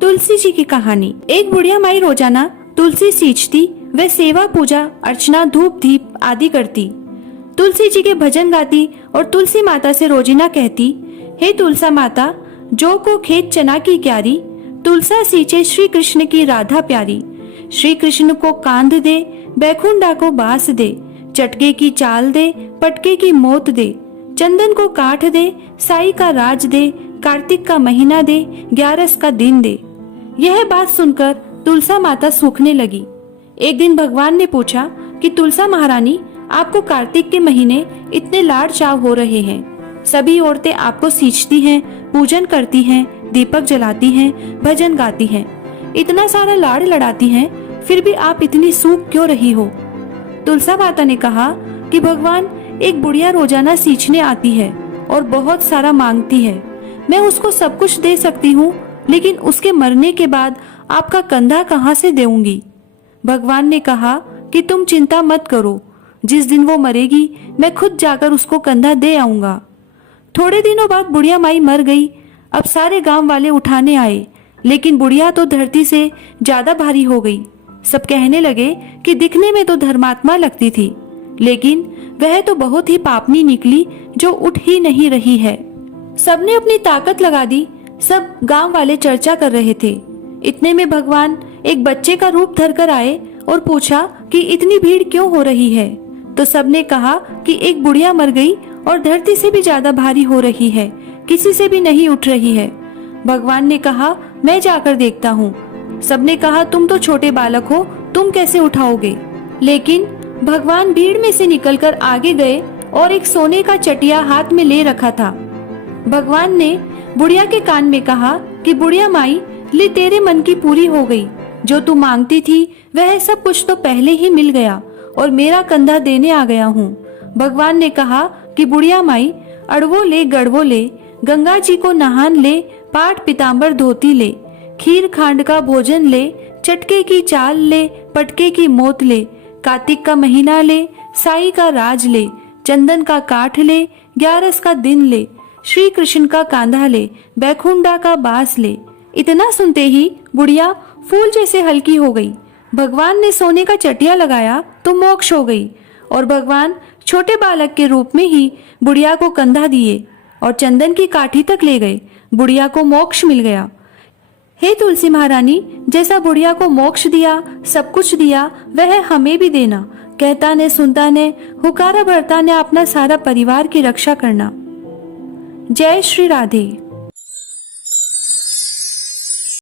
तुलसी जी की कहानी। एक बुढ़िया माई रोजाना तुलसी सींचती व सेवा पूजा अर्चना धूप दीप आदि करती। तुलसी जी के भजन गाती और तुलसी माता से रोजीना कहती, हे तुलसा माता, जो को खेत चना की क्यारी, तुलसा सींचे श्री कृष्ण की राधा प्यारी। श्री कृष्ण को कांध दे, बैकुंडा को बास दे, चटके की चाल दे, पटके की मोत दे, चंदन को काठ दे, साई का राज दे, कार्तिक का महीना दे, 11 का दिन दे। यह बात सुनकर तुलसा माता सूखने लगी। एक दिन भगवान ने पूछा कि तुलसा महारानी, आपको कार्तिक के महीने इतने लाड़ चाव हो रहे हैं। सभी औरतें आपको सींचती हैं, पूजन करती हैं, दीपक जलाती हैं, भजन गाती हैं, इतना सारा लाड़ लड़ाती हैं, फिर भी आप इतनी सूख क्यों रही हो? तुलसा माता ने कहा कि भगवान, एक बुढ़िया रोजाना सींचने आती है और बहुत सारा मांगती है। मैं उसको सब कुछ दे सकती हूँ, लेकिन उसके मरने के बाद आपका कंधा कहाँ से देऊंगी? भगवान ने कहा कि तुम चिंता मत करो, जिस दिन वो मरेगी मैं खुद जाकर उसको कंधा दे आऊंगा। थोड़े दिनों बाद बुढ़िया माई मर गई। अब सारे गांव वाले उठाने आए, लेकिन बुढ़िया तो धरती से ज्यादा भारी हो गई। सब कहने लगे कि दिखने में तो धर्मात्मा लगती थी, लेकिन वह तो बहुत ही पापनी निकली जो उठ ही नहीं रही है। सबने अपनी ताकत लगा दी। सब गांव वाले चर्चा कर रहे थे। इतने में भगवान एक बच्चे का रूप धरकर आए और पूछा कि इतनी भीड़ क्यों हो रही है? तो सबने कहा कि एक बुढ़िया मर गई और धरती से भी ज्यादा भारी हो रही है, किसी से भी नहीं उठ रही है। भगवान ने कहा, मैं जाकर देखता हूँ। सबने कहा, तुम तो छोटे बालक हो, तुम कैसे उठाओगे? लेकिन भगवान भीड़ में से निकलकर आगे गए और एक सोने का चटिया हाथ में ले रखा था। भगवान ने बुढ़िया के कान में कहा कि बुढ़िया माई, ले तेरे मन की पूरी हो गई। जो तू मांगती थी वह सब कुछ तो पहले ही मिल गया और मेरा कंधा देने आ गया हूँ। भगवान ने कहा कि बुढ़िया माई, अड़वो ले गड़वो ले, गंगा जी को नहान ले, पाट पीताम्बर धोती ले, खीर खांड का भोजन ले, चटके की चाल ले, पटके की मोत ले, कार्तिक का महीना ले, साई का राज ले, चंदन का काठ ले, 11 का दिन ले, श्री कृष्ण का कांधा ले, बैकुंडा का बास ले। इतना सुनते ही बुढ़िया फूल जैसे हल्की हो गई। भगवान ने सोने का चटिया लगाया तो मोक्ष हो गई और भगवान छोटे बालक के रूप में ही बुढ़िया को कंधा दिए और चंदन की काठी तक ले गए। बुढ़िया को मोक्ष मिल गया। हे तुलसी महारानी, जैसा बुढ़िया को मोक्ष दिया, सब कुछ दिया, वह हमें भी देना। कहता ने सुनता ने, हुकारा भरता ने अपना सारा परिवार की रक्षा करना। जय श्री राधे।